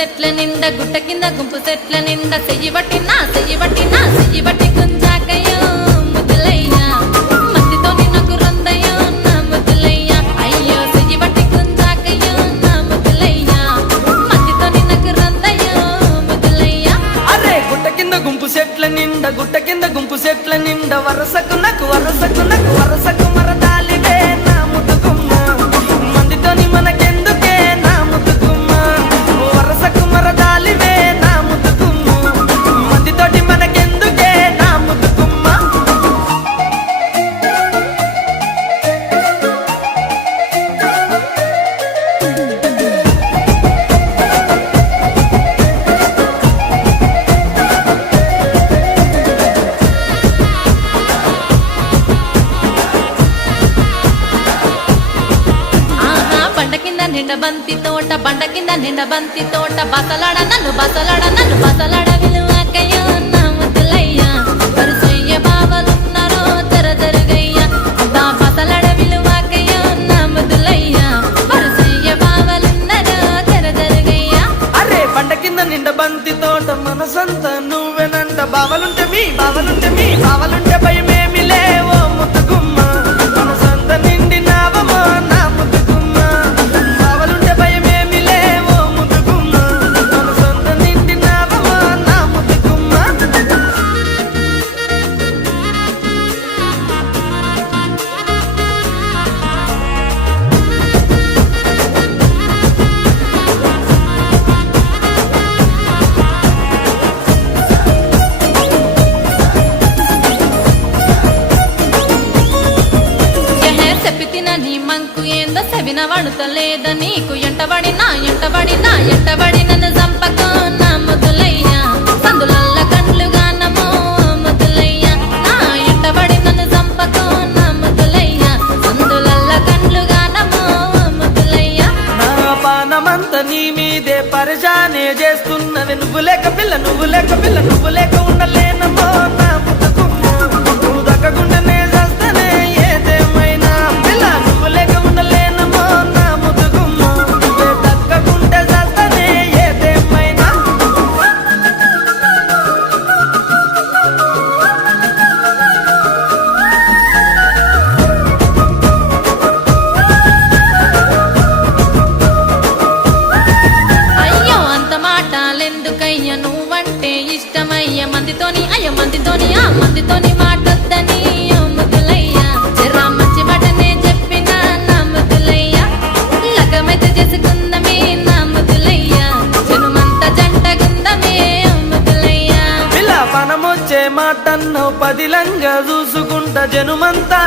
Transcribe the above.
సెట్ల నిండా గుట్ట కింద గుంపు సెట్ల నిండా చెయ్యి బట్టి గుంజాకయ్యో ముద్దులయ్యా మందితో నాకు రందయ్యో నా ముద్దులయ్యా అయ్యో చెయ్యి బట్టి గుంజాకయ్యో నా ముద్దులయ్యా మందితో నాకు రందయ్యో ముద్దులయ్యా. అరే గుట్ట కింద గుంపు సెట్ల నిండా వరసకు మరదాలివే నా ముద్దుగుమ్మ మందితోని మనకెందుకే నా ముద్దుగుమ్మ వరసకు మరదాలివే నా ముద్దుగుమ్మ మందితోటి మనకెందుకే నా ముద్దుగుమ్మ. బండ కింద నిండ బంతి తోట బసలాడ నన్ను విలువకయ్యో నా ముద్దులయ్యా వరుసయ్య బావలున్నారో జరగయ్యా దా బసలాడ విలువకయ్యో నా ముద్దులయ్యా వరుసయ్య బావలున్నారో జరగయ్యా. అరే బండ కింద నిండ బంతి తోట మనసంత నువ్వెనంట బావలుంటే భయమేమి లేవో ముద్దుగుమ్మ మనసంత నిండినావమో నా ముద్దుగుమ్మ బావలుంటే భయమేమి లేవో ముద్దుగుమ్మ మనసంత నిండినావమో నా ముద్దుగుమ్మ. నీ మంకు ఏందో సెవిన వడుతలేద నీకు ఎంటబడి నన్ను చంపకో నా ముద్దులయ్యా సందులల్ల కండ్లుగా నమో ముద్దులయ్యా నా ఎంటబడి నన్ను చంపకో నా ముద్దులయ్యా సందులల్ల కండ్లుగా నమో ముద్దులయ్యా. నా పానమంత నీ మీదే పరిశానే చేస్తున్నది నువ్వు లేక ఉండలేనమో నా ముద్దుగుమ్మ నువ్వు దక్కకుండానే చేస్తేనే ఏదేమైనా పిల్ల నువ్వు లేక ఉండలేనమో నా ముద్దుగుమ్మ నువ్వే దక్కకుంటే చేస్తేనే ఏదేమైనా. అయ్యో అంత మాటలెందుకయ్య నువ్వంటే ఇష్టమయ్య మందితోని మాటొద్దని ముద్దులయ్యా జరా మంచి మాటనే చెప్పినా నా ముద్దులయ్యా లగమైతే చేసుకుందమే నా ముద్దులయ్యా జనుమంత జంటగుందమే ముద్దులయ్యా. పిల్ల పనమొచ్చే మాటన్నో పదిలంగా చూసుకుంటా జనుమంతా